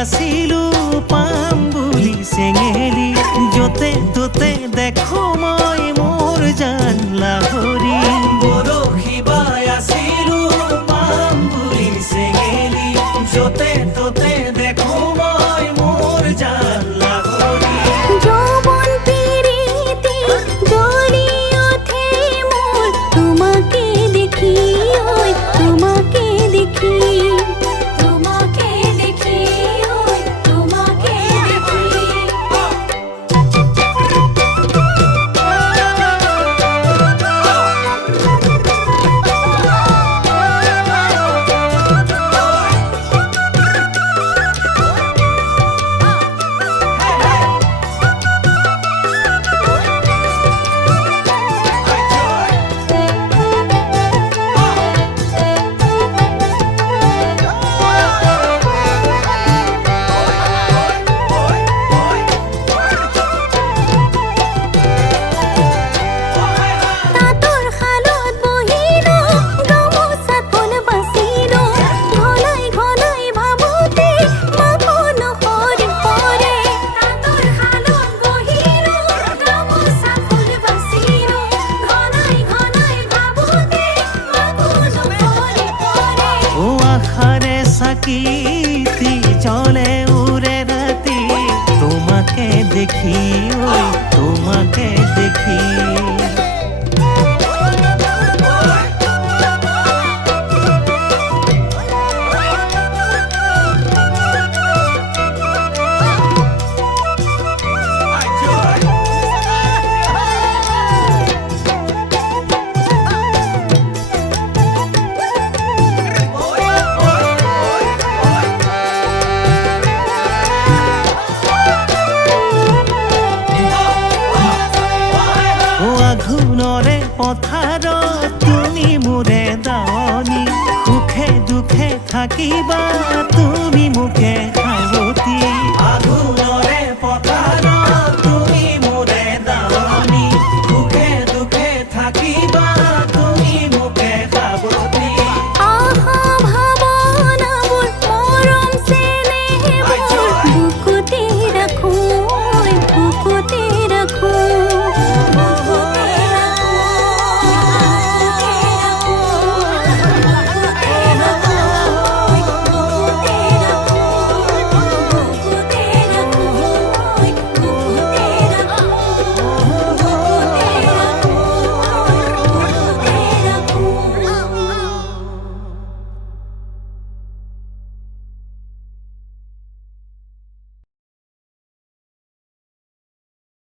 আছিলো পাম বুলি চেঙেলি য'তে ত'তে দেখো মই মোৰ জান লাহৰি বৰশী বাই আছিলো পাম বুলি চেঙেলি য'তে ত'তে দেখো মই মোৰ জান লাহৰি যৌবন পিৰিতি জ্বলি উঠে মোৰ তোমাকে দেখি ঐ তোমাকে দেখি তোমাকে দেখি ঐ তোমাকে দেখি চাকিতি জ্বলে উৰে ৰাতি তোমাকে দেখি ঐ তোমাকে দেখি আঘোণৰে পথাৰত তুমি মোৰে দাৱনী সুখে দুখে থাকিবা তুমি মোকে